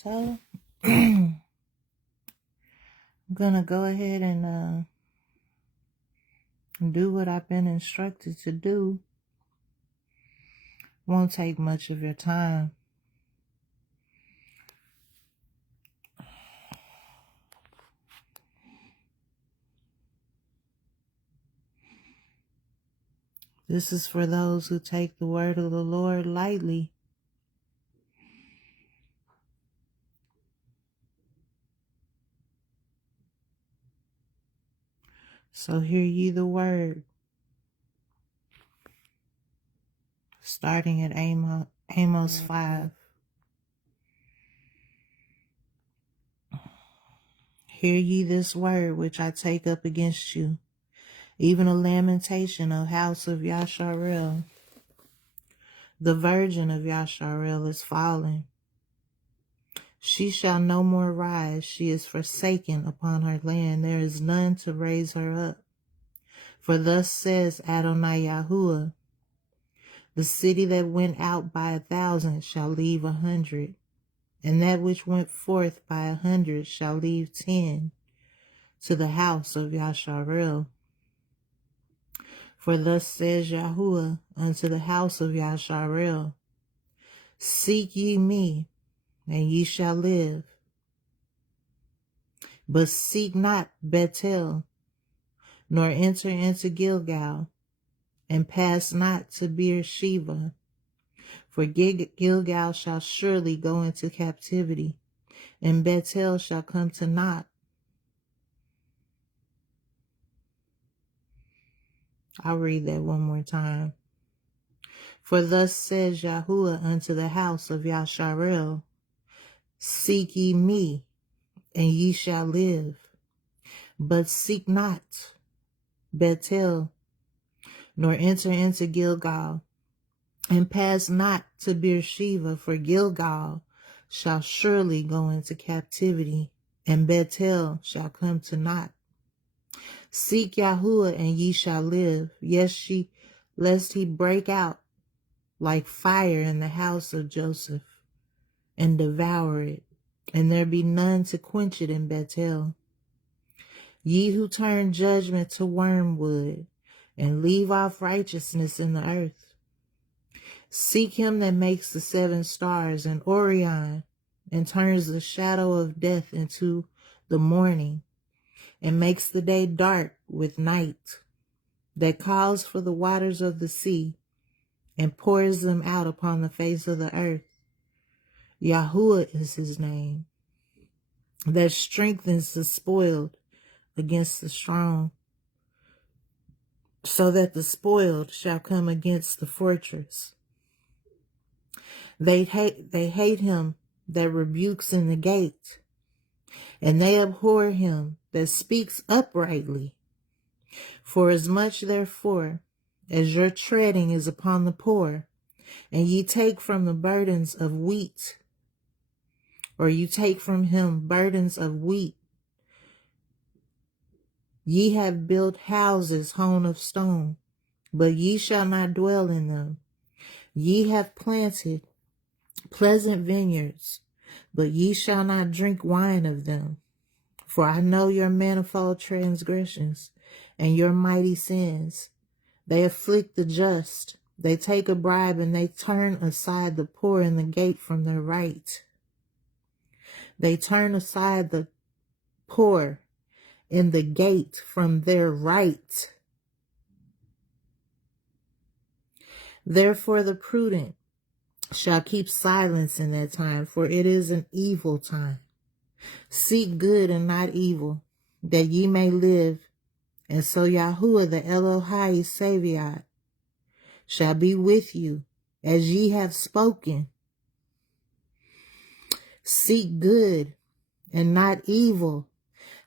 So I'm gonna go ahead and do what I've been instructed to do. Won't take much of your time. This is for those who take the word of the Lord lightly. So hear ye the word, starting at Amos 5. Hear ye this word which I take up against you, even a lamentation of house of Yasharel. The virgin of Yasharel is fallen. She shall no more rise. She is forsaken upon her land. There is none to raise her up. For thus says Adonai YAHUAH, the city that went out by 1,000 shall leave 100, and that which went forth by 100 shall leave 10 to the house of Yasharel. For thus says YAHUAH unto the house of Yasharel, seek ye me, and ye shall live. But seek not Bethel, nor enter into Gilgal, and pass not to Beersheba. For Gilgal shall surely go into captivity, and Bethel shall come to naught. I'll read that one more time. For thus says YAHUAH unto the house of Yasharel, seek ye me, and ye shall live. But seek not Bethel, nor enter into Gilgal, and pass not to Beersheba, for Gilgal shall surely go into captivity, and Bethel shall come to naught. Seek YAHUAH, and ye shall live. Yes, lest he break out like fire in the house of Joseph, and devour it, and there be none to quench it in Bethel. Ye who turn judgment to wormwood, and leave off righteousness in the earth. Seek him that makes the 7 stars and Orion, and turns the shadow of death into the morning, and makes the day dark with night, that calls for the waters of the sea, and pours them out upon the face of the earth. YAHUAH is his name, that strengthens the spoiled against the strong, so that the spoiled shall come against the fortress. They hate him that rebukes in the gate, and they abhor him that speaks uprightly. For as much therefore as your treading is upon the poor, and ye take from the burdens of wheat, or you take from him burdens of wheat, ye have built houses hewn of stone, but ye shall not dwell in them. Ye have planted pleasant vineyards, but ye shall not drink wine of them. For I know your manifold transgressions and your mighty sins. They afflict the just. They take a bribe, and they turn aside the poor in the gate from their right. They turn aside the poor in the gate from their right. Therefore the prudent shall keep silence in that time, for it is an evil time. Seek good and not evil, that ye may live. And so YAHUAH, the Elohai Savior, shall be with you, as ye have spoken. Seek good and not evil,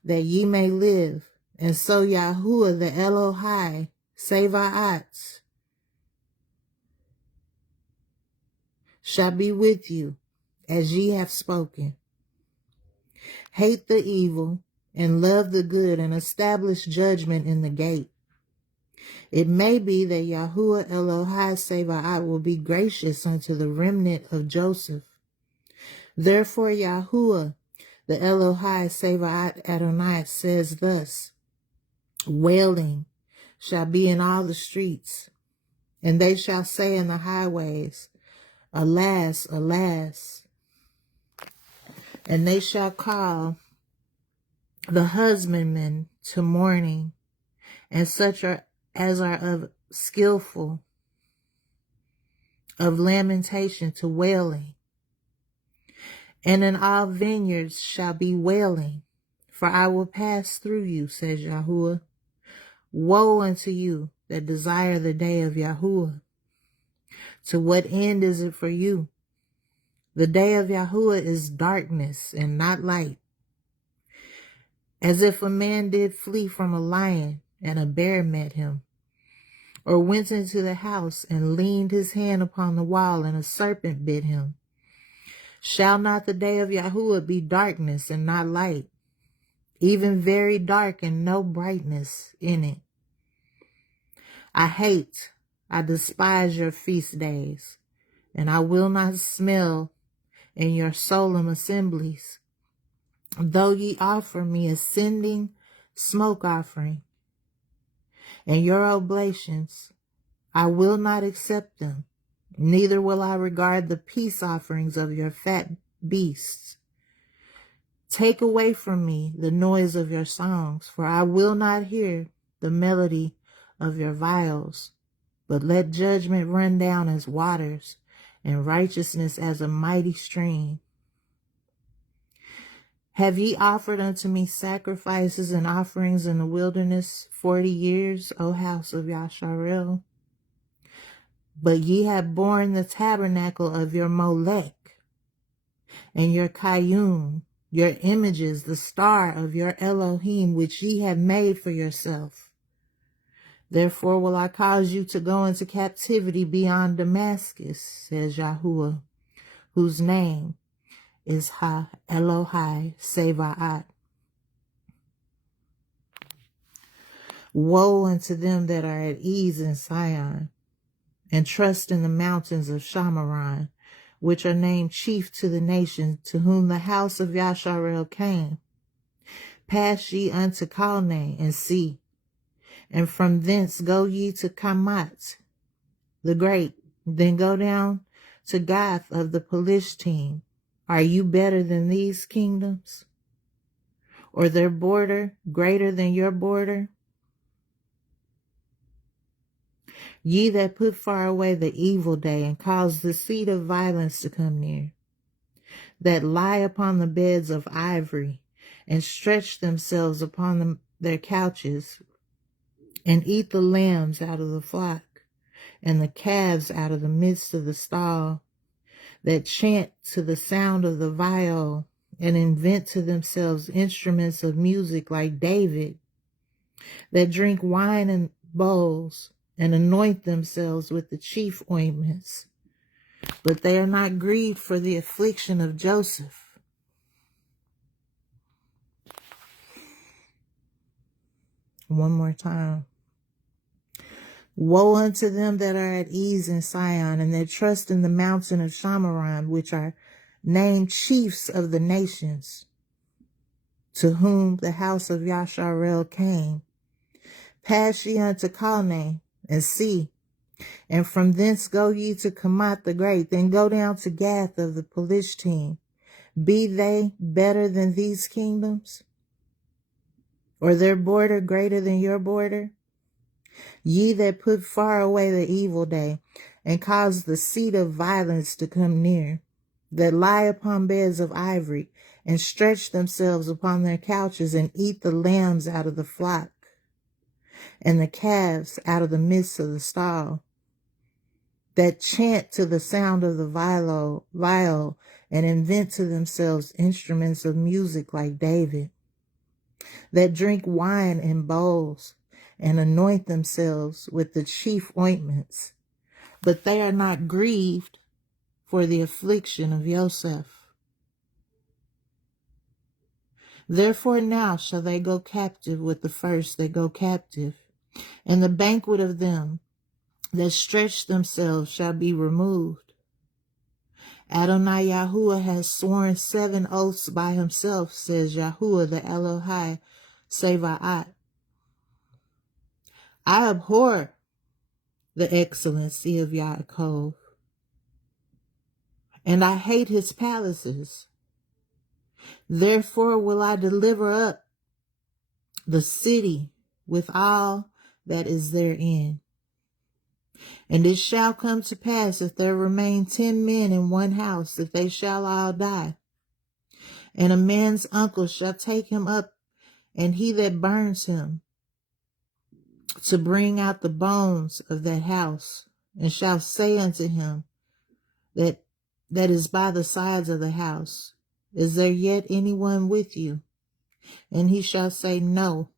that ye may live. And so YAHUAH, the Elohai Savior, shall be with you, as ye have spoken. Hate the evil, and love the good, and establish judgment in the gate. It may be that YAHUAH Elohai Savior will be gracious unto the remnant of Joseph, Therefore YAHUAH, the Elohai Sevaat Adonai, says thus, wailing shall be in all the streets, and they shall say in the highways, alas, alas. And they shall call the husbandmen to mourning, and such as are of skillful of lamentation to wailing. And in all vineyards shall be wailing, for I will pass through you, says YAHUAH. Woe unto you that desire the day of YAHUAH. To what end is it for you? The day of YAHUAH is darkness and not light. As if a man did flee from a lion and a bear met him, or went into the house and leaned his hand upon the wall and a serpent bit him. Shall not the day of YAHUAH be darkness and not light, even very dark and no brightness in it? I despise your feast days, and I will not smell in your solemn assemblies. Though ye offer me ascending smoke offering, and your oblations, I will not accept them, neither will I regard the peace offerings of your fat beasts. Take away from me the noise of your songs, for I will not hear the melody of your viols. But let judgment run down as waters, and righteousness as a mighty stream. Have ye offered unto me sacrifices and offerings in the wilderness 40 years, O house of Yasharel? But ye have borne the tabernacle of your Molech, and your Kayun, your images, the star of your Elohim, which ye have made for yourself. Therefore will I cause you to go into captivity beyond Damascus, says YAHUAH, whose name is Ha-Elohai Sevaat. Woe unto them that are at ease in Sion, and trust in the mountains of Shamaron, which are named chief to the nations, to whom the house of Yasharel came. Pass ye unto Calne and see, and from thence go ye to Kamat the great, then go down to Gath of the Pelishtim. Are you better than these kingdoms? Or their border greater than your border? Ye that put far away the evil day, and cause the seat of violence to come near, that lie upon the beds of ivory, and stretch themselves upon their couches, and eat the lambs out of the flock, and the calves out of the midst of the stall, that chant to the sound of the viol, and invent to themselves instruments of music like David, that drink wine in bowls, and anoint themselves with the chief ointments. But they are not grieved for the affliction of Joseph. One more time. Woe unto them that are at ease in Sion, and that trust in the mountain of Shamaron, which are named chiefs of the nations, to whom the house of Yasharel came. Pass ye unto Calne and see, and from thence go ye to Kamat the great, then go down to Gath of the Pelishtim. Be they better than these kingdoms? Or their border greater than your border? Ye that put far away the evil day, and cause the seat of violence to come near, that lie upon beds of ivory, and stretch themselves upon their couches, and eat the lambs out of the flock, and the calves out of the midst of the stall, that chant to the sound of the viol, and invent to themselves instruments of music like David, that drink wine in bowls, and anoint themselves with the chief ointments, but they are not grieved for the affliction of Joseph. Therefore now shall they go captive with the first that go captive, and the banquet of them that stretch themselves shall be removed. Adonai YAHUAH has sworn 7 oaths by himself, says YAHUAH the Elohai Sevaat. I abhor the excellency of Yaakov, and I hate his palaces. Therefore will I deliver up the city with all that is therein. And it shall come to pass, if there remain 10 men in one house, that they shall all die. And a man's uncle shall take him up, and he that burns him, to bring out the bones of that house, and shall say unto him that is by the sides of the house, Is there yet anyone with you? And he shall say, No.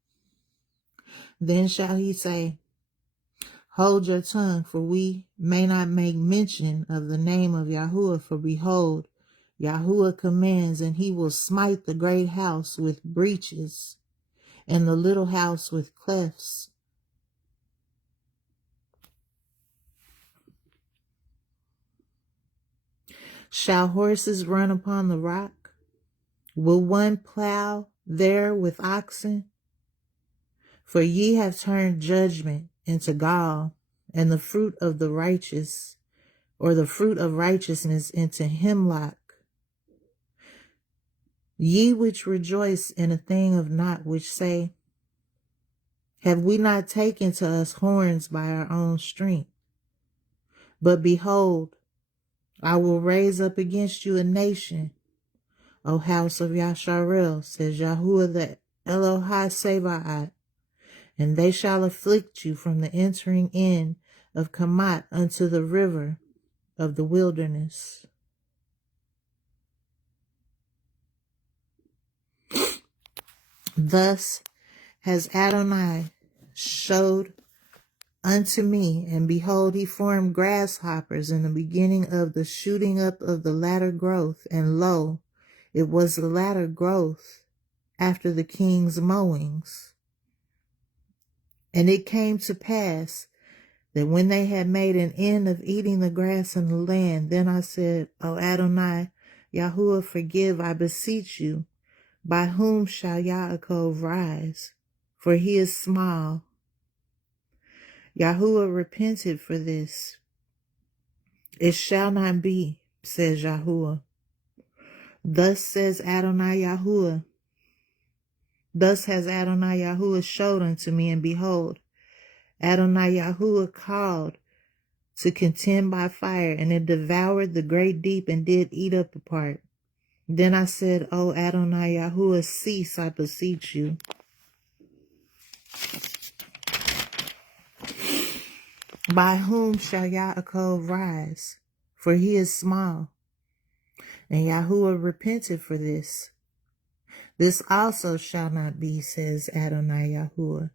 Then shall he say, Hold your tongue, for we may not make mention of the name of YAHUAH, for behold, YAHUAH commands, and he will smite the great house with breaches, and the little house with clefts. Shall horses run upon the rock? Will one plow there with oxen? For ye have turned judgment into gall, and the fruit of the righteous, or the fruit of righteousness, into hemlock. Ye which rejoice in a thing of naught, which say, Have we not taken to us horns by our own strength? But behold, I will raise up against you a nation, O house of Yasharel, says YAHUAH the Elohai Sevaat, and they shall afflict you from the entering in of Kamat unto the river of the wilderness. Thus has Adonai showed unto me, and behold, he formed grasshoppers in the beginning of the shooting up of the latter growth, and lo, it was the latter growth after the king's mowings. And it came to pass that when they had made an end of eating the grass in the land, then I said, O Adonai, YAHUAH, forgive, I beseech you. By whom shall Yaakov rise? For he is small. YAHUAH repented for this. It shall not be, says YAHUAH. Thus says Adonai YAHUAH. Thus has Adonai YAHUAH showed unto me, and behold, Adonai YAHUAH called to contend by fire, and it devoured the great deep, and did eat up a part. Then I said, O Adonai YAHUAH, cease, I beseech you. By whom shall Yaakov rise? For he is small. And YAHUAH repented for this. This also shall not be, says Adonai YAHUAH.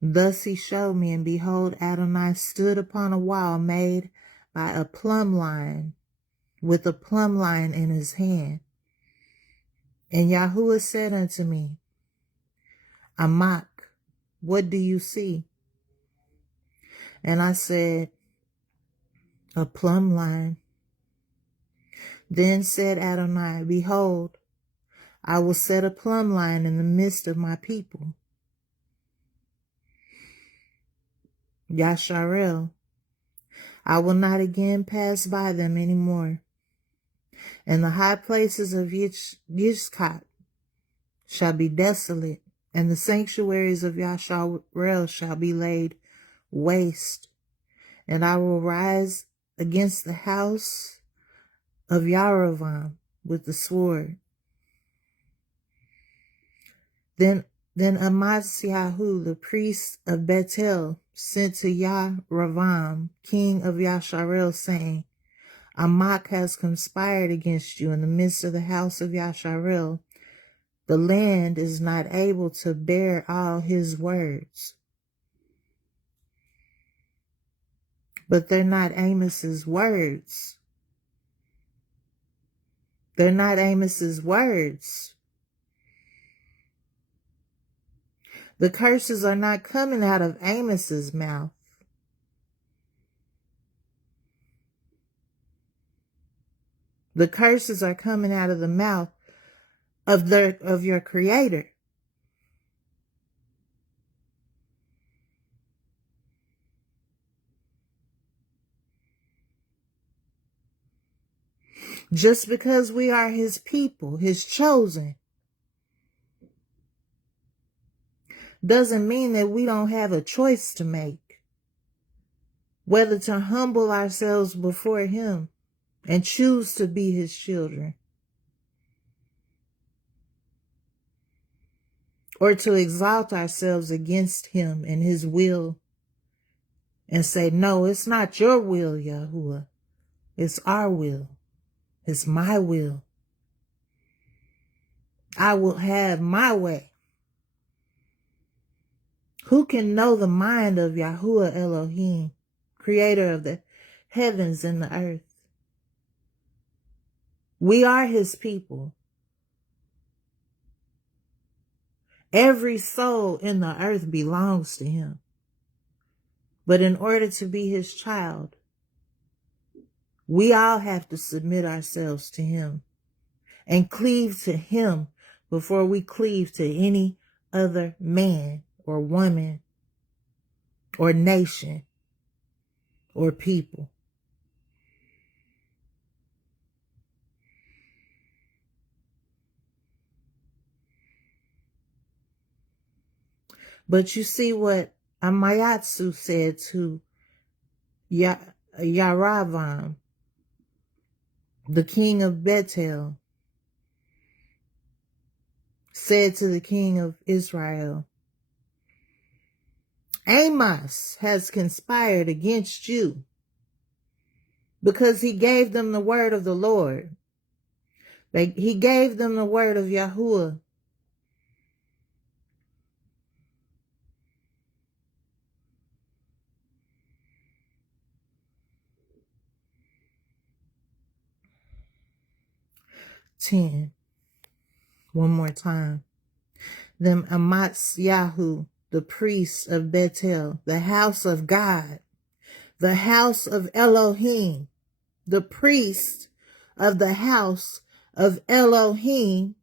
Thus he showed me, and behold, Adonai stood upon a wall made by a plumb line, with a plumb line in his hand. And YAHUAH said unto me, Amak, what do you see? And I said, a plumb line. Then said Adonai, behold, I will set a plumb line in the midst of my people, Yasharel. I will not again pass by them any more. And the high places of Yishkat shall be desolate, and the sanctuaries of Yasharel shall be laid waste. And I will rise against the house of Yaravam with the sword. Then Amasyahu, the priest of Bethel, sent to Yaravam, king of Yasharel, saying, Amak has conspired against you in the midst of the house of Yasharel. The land is not able to bear all his words. But they're not Amos's words. They're not Amos's words. The curses are not coming out of Amos's mouth. The curses are coming out of the mouth of your creator. Just because we are his people, his chosen, doesn't mean that we don't have a choice to make, whether to humble ourselves before him and choose to be his children, or to exalt ourselves against him and his will and say, no, it's not your will, Yahuwah. It's our will. It's my will. I will have my way. Who can know the mind of Yahuwah Elohim, creator of the heavens and the earth? We are his people. Every soul in the earth belongs to him. But in order to be his child, we all have to submit ourselves to him and cleave to him before we cleave to any other man or woman or nation or people. But you see what Amayatsu said to Yaravam, the king of Bethel, said to the king of Israel, Amos has conspired against you because he gave them the word of the Lord. He gave them the word of Yahuwah. One more time. Then Yahu, the priest of Bethel, the house of God, the house of Elohim, the priest of the house of Elohim,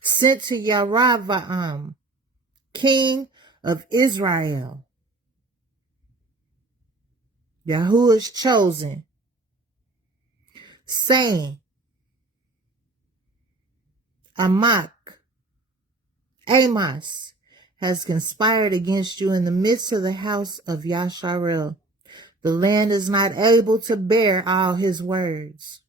sent to Yaravam, king of Israel, Yahuwah's chosen, saying, Amos has conspired against you in the midst of the house of Yasharel. The land is not able to bear all his words.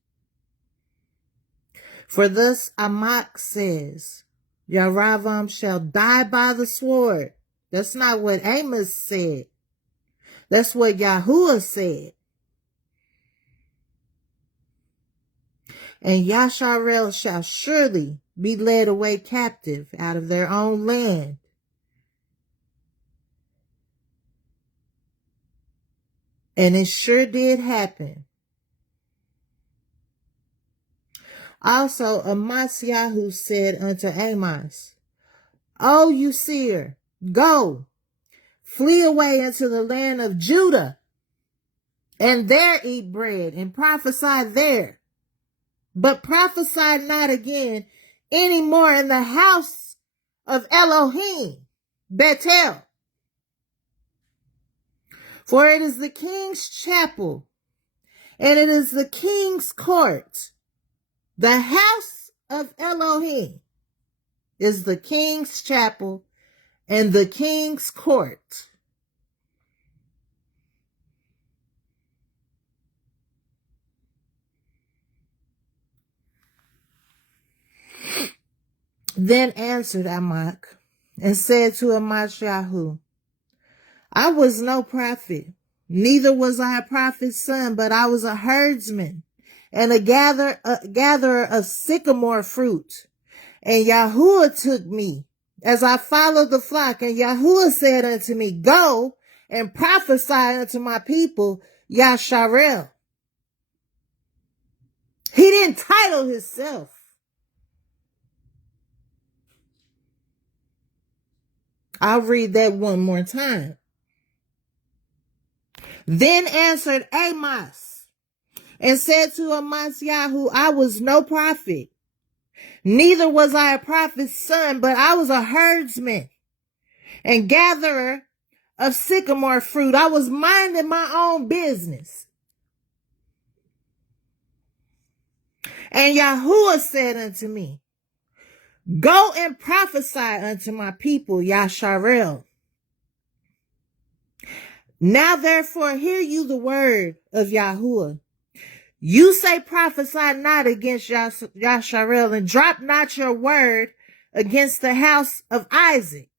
For thus Amak says, Yaravam shall die by the sword. That's not what Amos said. That's what Yahuwah said. And Yasharel shall surely be led away captive out of their own land. And it sure did happen. Also, Amasyahu said unto Amos, O you seer, go, flee away into the land of Judah, and there eat bread, and prophesy there. But prophesy not again any more in the house of Elohim, Bethel. For it is the king's chapel, and it is the king's court. The house of Elohim is the king's chapel and the king's court. Then answered Amak and said to Amasyahu, I was no prophet, neither was I a prophet's son, but I was a herdsman and a gatherer of sycamore fruit. And Yahuwah took me as I followed the flock. And Yahuwah said unto me, go and prophesy unto my people, Yasharel. He didn't title himself. I'll read that one more time. Then answered Amos and said to Amos Yahu, I was no prophet, neither was I a prophet's son, but I was a herdsman and gatherer of sycamore fruit. I was minding my own business. And Yahuwah said unto me, go and prophesy unto my people, Yasharel. Now therefore hear you the word of Yahuwah. You say prophesy not against Yasharel, and drop not your word against the house of Isaac.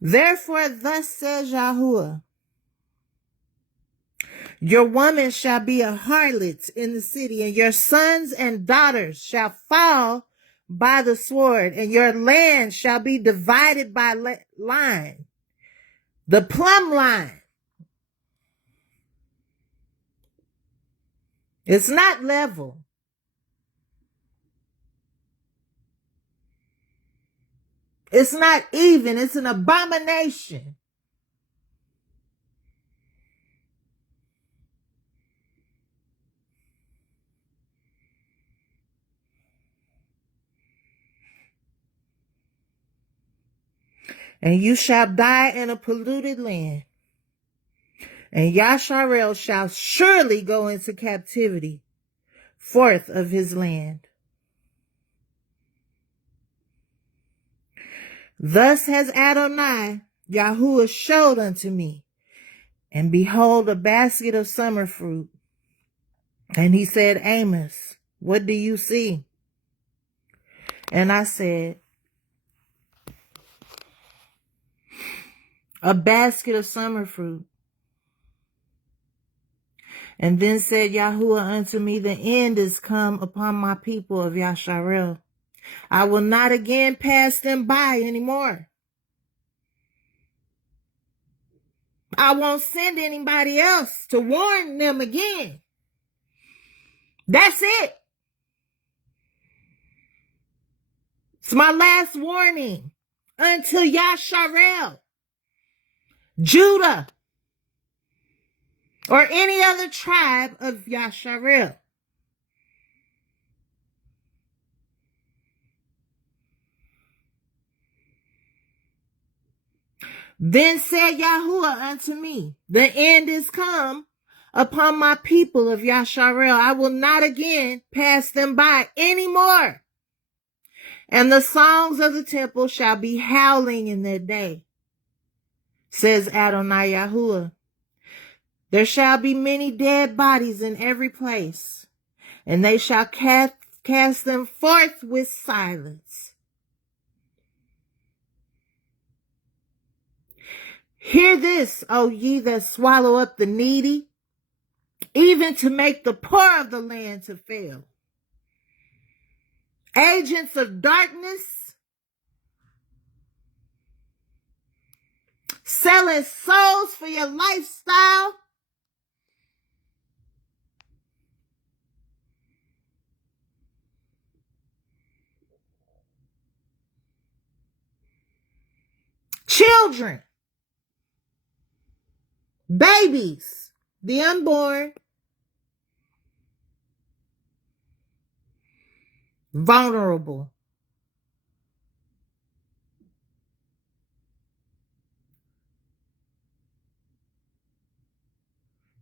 Therefore thus says Yahuwah, your woman shall be a harlot in the city, and your sons and daughters shall fall by the sword, and your land shall be divided by line, the plumb line. It's not level. It's not even. It's an abomination. And you shall die in a polluted land, and Yasharel shall surely go into captivity forth of his land. Thus has Adonai, Yahuwah, showed unto me, and behold, a basket of summer fruit. And he said, Amos, what do you see? And I said, a basket of summer fruit. And then said Yahuwah unto me, the end is come upon my people of Yasharel. I will not again pass them by anymore. I won't send anybody else to warn them again. That's it. It's my last warning unto Yasharel, Judah, or any other tribe of Yasharel. Then said Yahuwah unto me, the end is come upon my people of Yasharel. I will not again pass them by anymore. And the songs of the temple shall be howling in that day, says Adonai Yahuwah. There shall be many dead bodies in every place, and they shall cast them forth with silence. Hear this, O ye that swallow up the needy, even to make the poor of the land to fail. Agents of darkness, selling souls for your lifestyle. Children, babies, the unborn, vulnerable.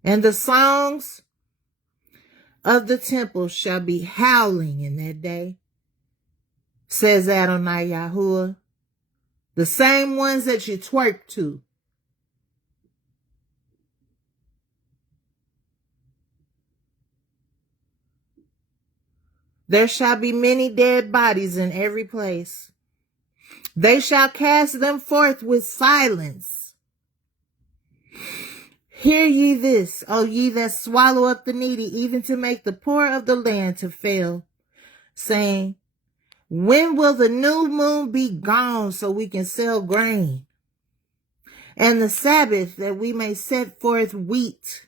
And the songs of the temple shall be howling in that day, says Adonai Yahuwah. The same ones that you twerk to. There shall be many dead bodies in every place. They shall cast them forth with silence. Hear ye this, O ye that swallow up the needy, even to make the poor of the land to fail, saying, when will the new moon be gone so we can sell grain? And the Sabbath that we may set forth wheat,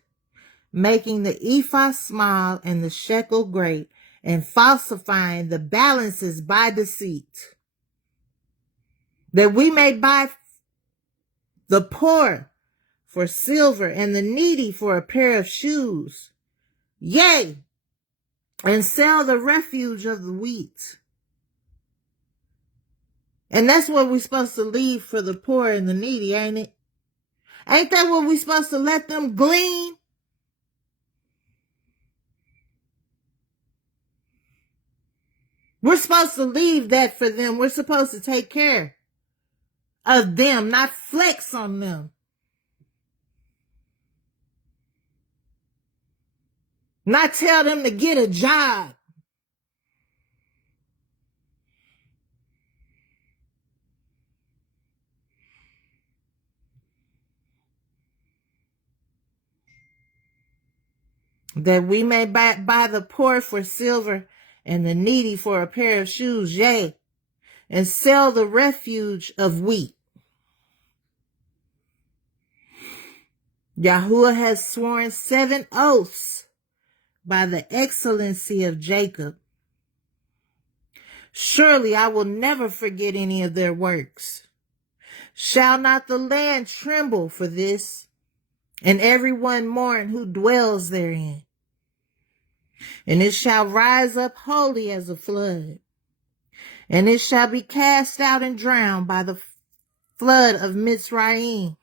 making the ephah small and the shekel great, and falsifying the balances by deceit, that we may buy the poor for silver, and the needy for a pair of shoes. Yea, and sell the refuge of the wheat. And that's what we're supposed to leave for the poor and the needy, ain't it? Ain't that what we're supposed to let them glean? We're supposed to leave that for them. We're supposed to take care of them, not flex on them. Not tell them to get a job. That we may buy the poor for silver and the needy for a pair of shoes, yea, and sell the refuge of wheat. YAHUAH has sworn 7 oaths by the excellency of Jacob. Surely I will never forget any of their works. Shall not the land tremble for this, and everyone mourn who dwells therein? And it shall rise up wholly as a flood, and it shall be cast out and drowned by the flood of Mitzrayim.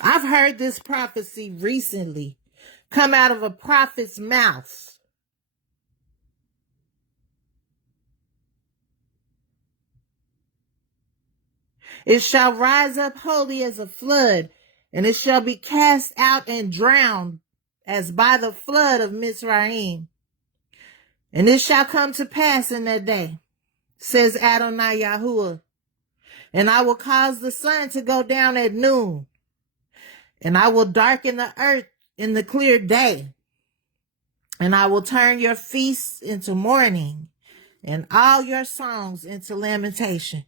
I've heard this prophecy recently come out of a prophet's mouth. It shall rise up wholly as a flood, and it shall be cast out and drowned as by the flood of Mitzrayim. And it shall come to pass in that day, says Adonai YAHUAH, and I will cause the sun to go down at noon, and I will darken the earth in the clear day, and I will turn your feasts into mourning, and all your songs into lamentation.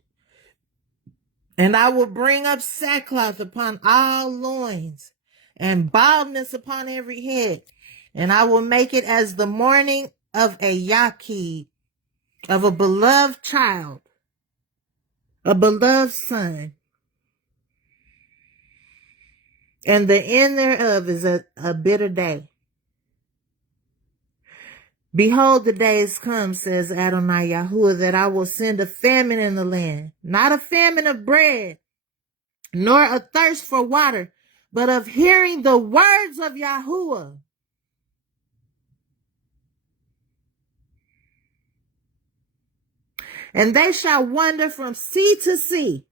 And I will bring up sackcloth upon all loins, and baldness upon every head. And I will make it as the mourning of a Yaqib, of a beloved child, a beloved son. And the end thereof is a bitter day. Behold, the days come, says Adonai YAHUAH, that I will send a famine in the land, not a famine of bread, nor a thirst for water, but of hearing the words of YAHUAH. And they shall wander from sea to sea,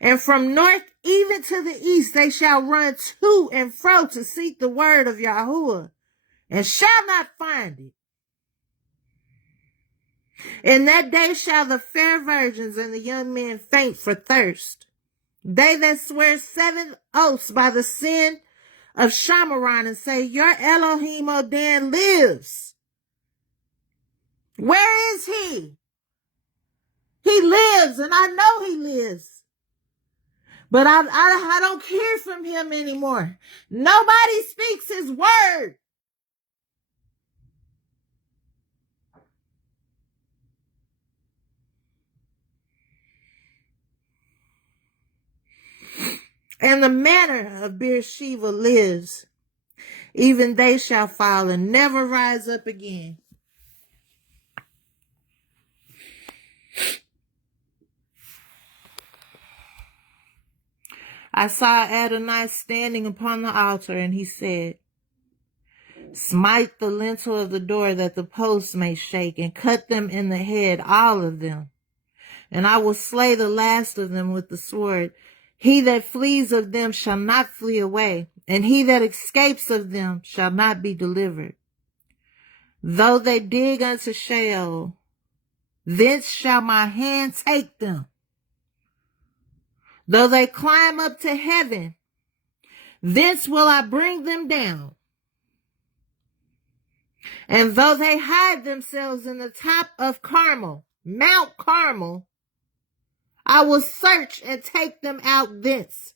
and from north even to the east they shall run to and fro to seek the word of YAHUAH, and shall not find it. In that day shall the fair virgins and the young men faint for thirst. They that swear 7 oaths by the sin of Shamaron and say, your Elohim Odan lives. Where is he? He lives, and I know he lives. But I don't hear from him anymore. Nobody speaks his word. And the manner of Beersheba lives. Even they shall fall and never rise up again. I saw Adonai standing upon the altar, and he said, smite the lintel of the door that the posts may shake, and cut them in the head, all of them. And I will slay the last of them with the sword. He that flees of them shall not flee away, and he that escapes of them shall not be delivered. Though they dig unto Sheol, thence shall my hand take them. Though they climb up to heaven, thence will I bring them down. And though they hide themselves in the top of Carmel, Mount Carmel, I will search and take them out thence.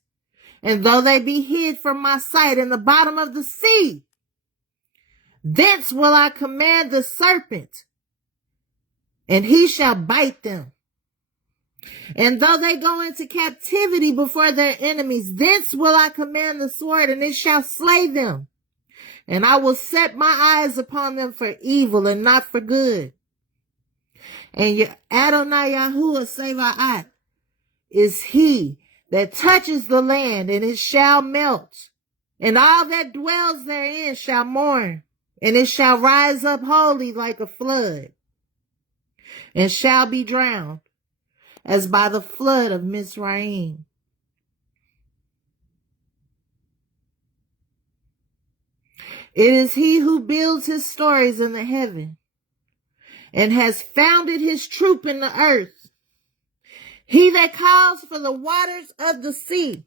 And though they be hid from my sight in the bottom of the sea, thence will I command the serpent, and he shall bite them. And though they go into captivity before their enemies, thence will I command the sword, and it shall slay them. And I will set my eyes upon them for evil and not for good. And Adonai YAHUAH Sevaat is he that touches the land, and it shall melt. And all that dwells therein shall mourn, and it shall rise up wholly like a flood, and shall be drowned, as by the flood of Mizraim. It is he who builds his stories in the heaven, and has founded his troop in the earth. He that calls for the waters of the sea,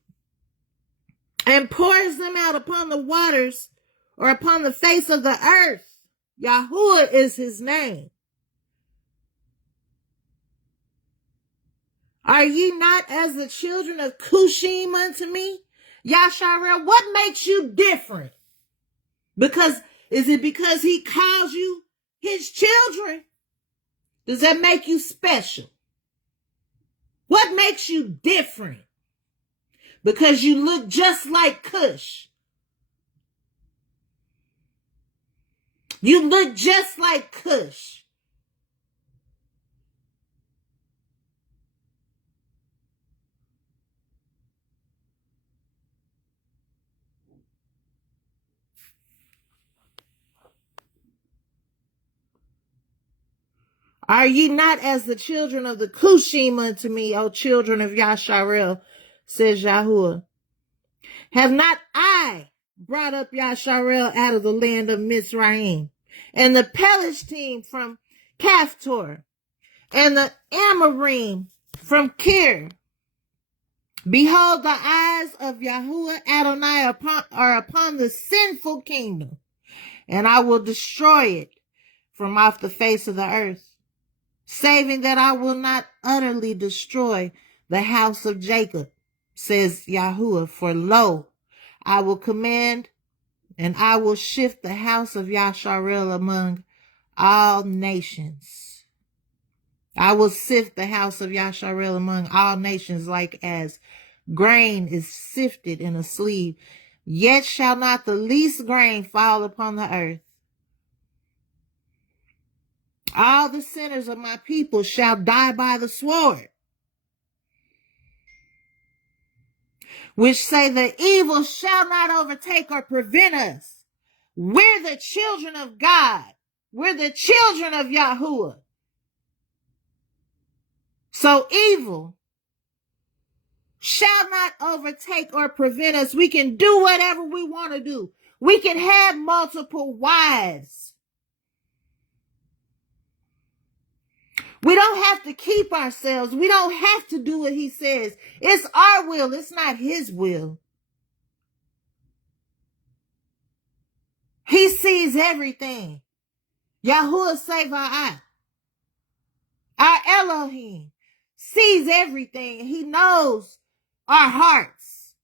and pours them out upon the waters, or upon the face of the earth. YAHUAH is his name. Are ye not as the children of Cushim unto me? Yasharel, what makes you different? Is it because he calls you his children? Does that make you special? What makes you different? Because you look just like Cush. You look just like Cush. Are ye not as the children of the Cushim unto me, O children of Yasharel, says Yahuwah? Have not I brought up Yasharel out of the land of Mizraim, and the Pelishtim from Caphtor, and the Amorim from Kir? Behold, the eyes of Yahuwah Adonai are upon the sinful kingdom, and I will destroy it from off the face of the earth, saving that I will not utterly destroy the house of Jacob, says Yahuwah. For lo, I will command, and I will shift the house of Yasharel among all nations. I will sift the house of Yasharel among all nations, like as grain is sifted in a sieve. Yet shall not the least grain fall upon the earth. All the sinners of my people shall die by the sword, which say the evil shall not overtake or prevent us. We're the children of God. We're the children of Yahuwah. So evil shall not overtake or prevent us. We can do whatever we want to do. We can have multiple wives. We don't have to keep ourselves. We don't have to do what he says. It's our will. It's not his will. He sees everything. YAHUAH Sevaat, our Elohim, sees everything. He knows our hearts.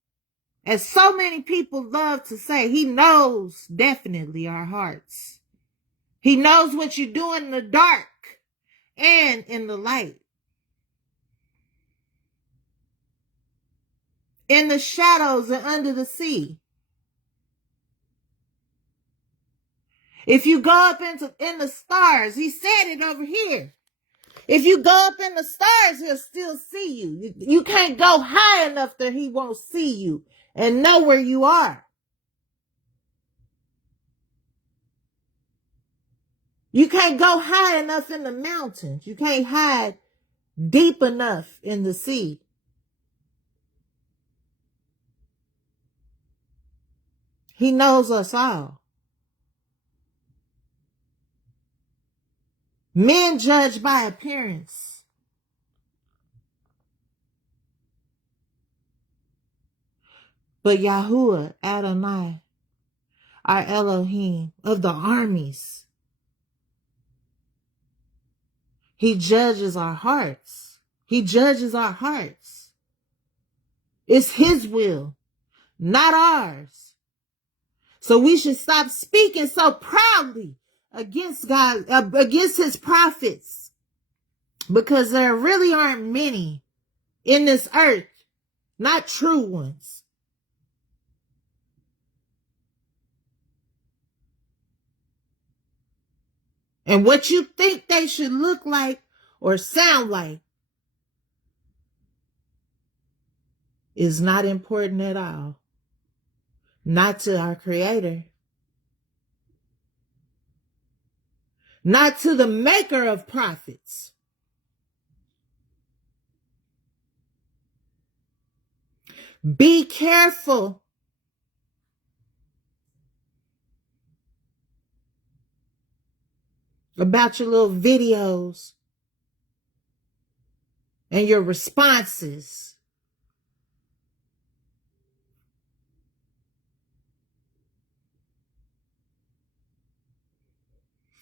As so many people love to say, he knows definitely our hearts. He knows what you're doing in the dark and in the light, in the shadows and under the sea. If you go up in the stars, he said it over here. If you go up in the stars, he'll still see you. You can't go high enough that he won't see you and know where you are. You can't go high enough in the mountains. You can't hide deep enough in the sea. He knows us all. Men judge by appearance. But YAHUAH Adonai, our Elohim of the armies, he judges our hearts. He judges our hearts. It's his will, not ours. So we should stop speaking so proudly against God, against his prophets, Because there really aren't many in this earth, not true ones. And what you think they should look like or sound like is not important at all. Not to our Creator. Not to the maker of prophets. Be careful about your little videos and your responses.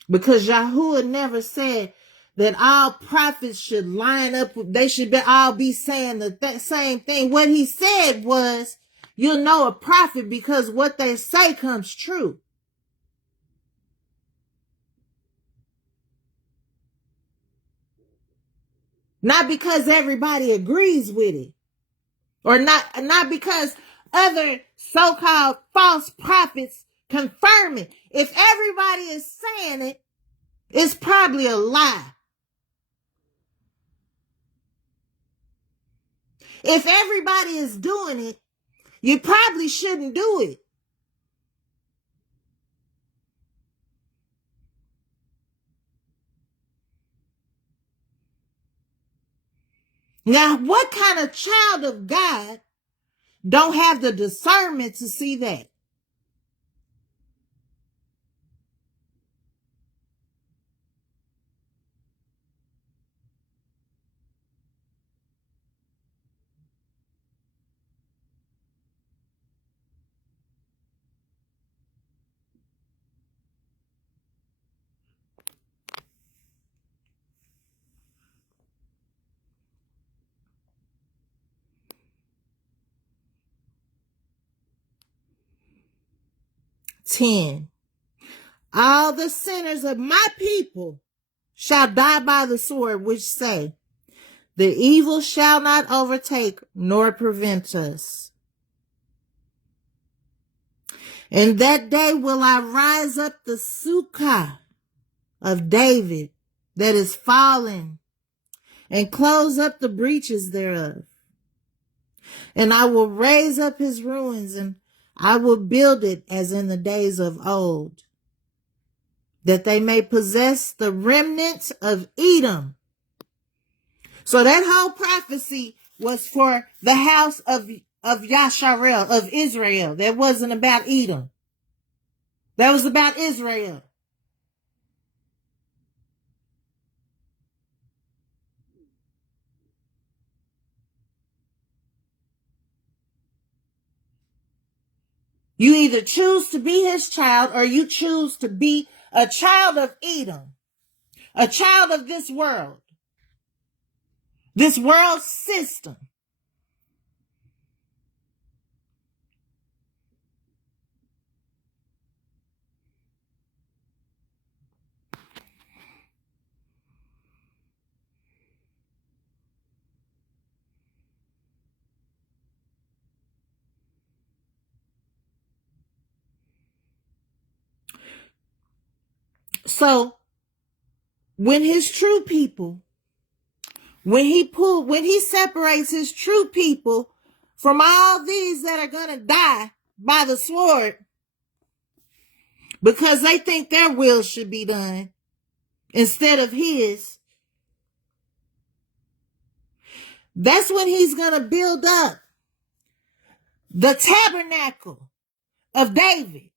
Because YAHUAH never said that all prophets should line up, they should all be saying the same thing. What he said was, you'll know a prophet because what they say comes true. Not because everybody agrees with it. Or not because other so-called false prophets confirm it. If everybody is saying it, it's probably a lie. If everybody is doing it, you probably shouldn't do it. Now, what kind of child of God don't have the discernment to see that? Ten. All the sinners of my people shall die by the sword, which say, the evil shall not overtake nor prevent us. And that day will I rise up the sukkah of David that is fallen, and close up the breaches thereof. And I will raise up his ruins, and I will build it as in the days of old, that they may possess the remnant of Edom. So that whole prophecy was for the house of Yasharel, of Israel. That wasn't about Edom. That was about Israel. You either choose to be his child or you choose to be a child of Edom, a child of this world system. So when his true people, when he separates his true people from all these that are going to die by the sword because they think their will should be done instead of his, that's when he's going to build up the tabernacle of David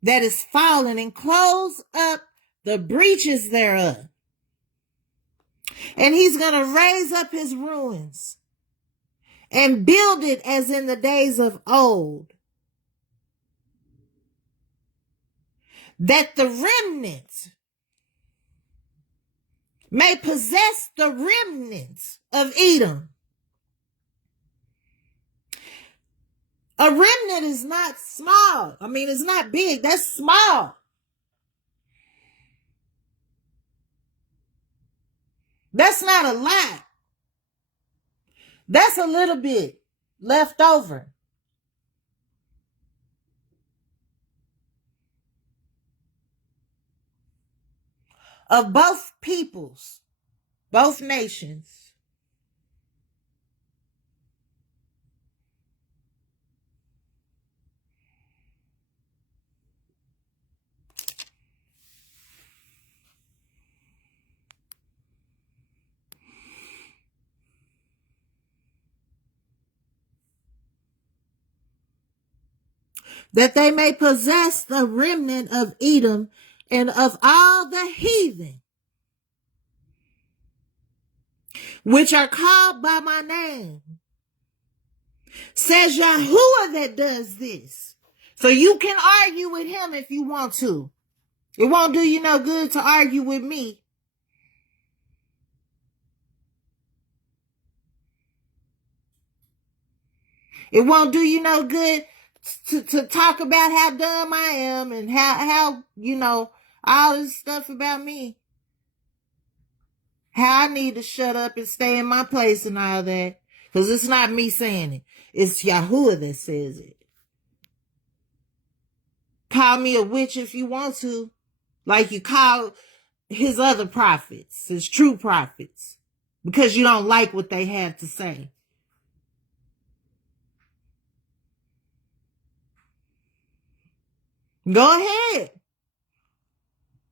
that is fallen and close up the breaches thereof. And he's going to raise up his ruins and build it as in the days of old, that the remnant may possess the remnants of Edom. A remnant is not small. I mean, it's not big. That's small. That's not a lot. That's a little bit left over. Of both peoples, both nations. That they may possess the remnant of Edom and of all the heathen, which are called by my name, says YAHUAH that does this. So you can argue with him if you want to. It won't do you no good to argue with me. It won't do you no good to talk about how dumb I am and how all this stuff about me. How I need to shut up and stay in my place and all that. Because it's not me saying it. It's YAHUAH that says it. Call me a witch if you want to. Like you call his other prophets, his true prophets. Because you don't like what they have to say. Go ahead.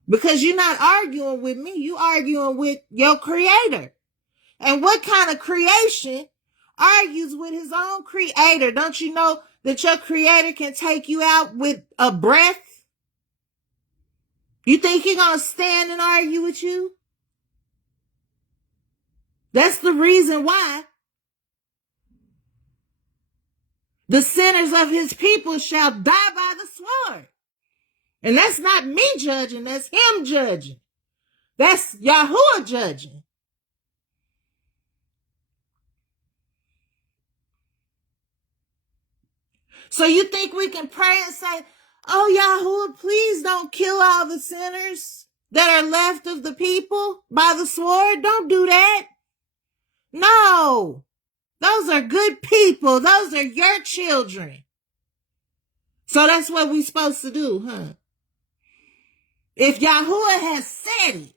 Because you're not arguing with me. You're arguing with your creator. And what kind of creation argues with his own creator? Don't you know that your creator can take you out with a breath? You think he's going to stand and argue with you? That's the reason why the sinners of his people shall die by the sword. And that's not me judging, that's him judging. That's YAHUAH judging. So you think we can pray and say, oh, YAHUAH, please don't kill all the sinners that are left of the people by the sword? Don't do that. No. Those are good people. Those are your children. So that's what we're supposed to do, huh? If YAHUAH has said it.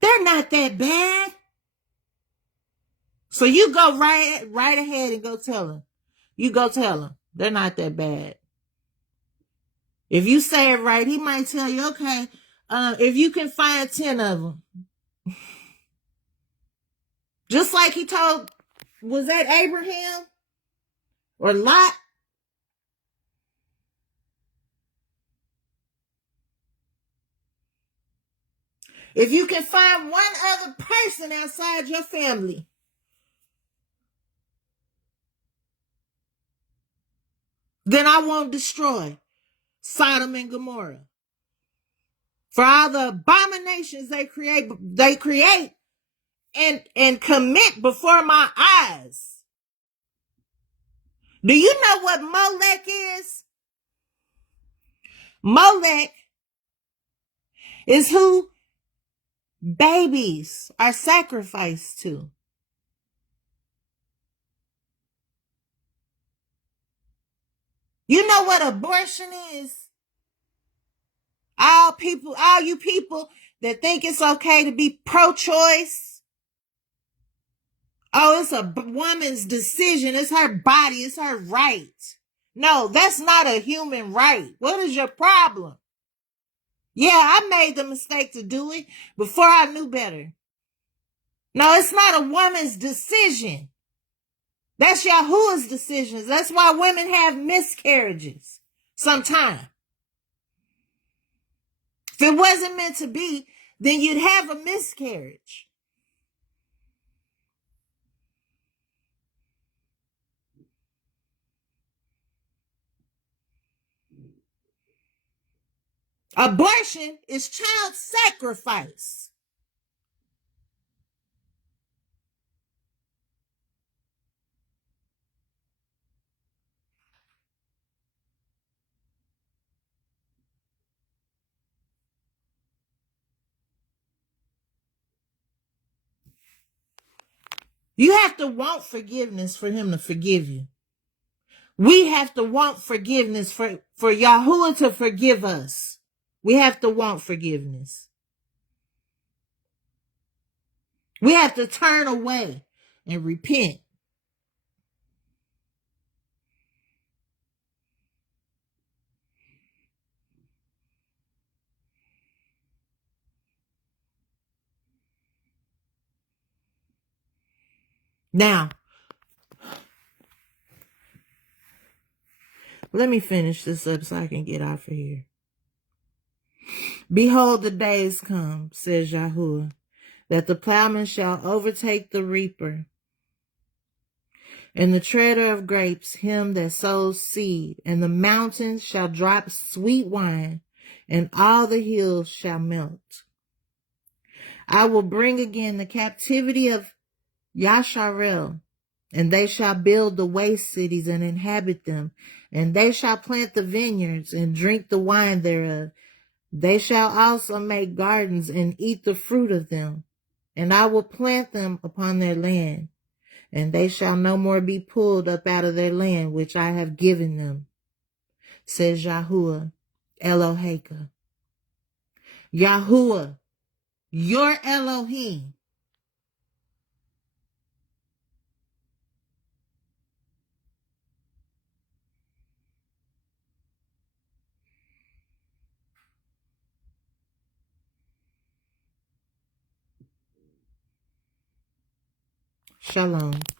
They're not that bad. So you go right ahead and go tell them. You go tell them. They're not that bad. If you say it right, he might tell you, okay, if you can find 10 of them. Just like he told, was that Abraham or Lot? If you can find one other person outside your family, then I won't destroy Sodom and Gomorrah. For all the abominations they create and commit before my eyes. Do you know what Molech is? Molech is who babies are sacrificed to. You know what abortion is? All you people that think it's okay to be pro-choice. Oh, it's a woman's decision. It's her body. It's her right. No, that's not a human right. What is your problem? Yeah, I made the mistake to do it before I knew better. No, it's not a woman's decision. That's YAHUAH's decisions. That's why women have miscarriages sometimes. If it wasn't meant to be, then you'd have a miscarriage. Abortion is child sacrifice. You have to want forgiveness for him to forgive you. We have to want forgiveness for YAHUAH to forgive us. We have to want forgiveness. We have to turn away and repent. Now, let me finish this up so I can get off of here. Behold, the days come, says YAHUAH, that the plowman shall overtake the reaper, and the treader of grapes him that sows seed, and the mountains shall drop sweet wine, and all the hills shall melt. I will bring again the captivity of Yasharel, and they shall build the waste cities and inhabit them, and they shall plant the vineyards and drink the wine thereof. They shall also make gardens and eat the fruit of them, and I will plant them upon their land, and they shall no more be pulled up out of their land which I have given them, says YAHUAH Eloheka. YAHUAH, your Elohim. Shalom.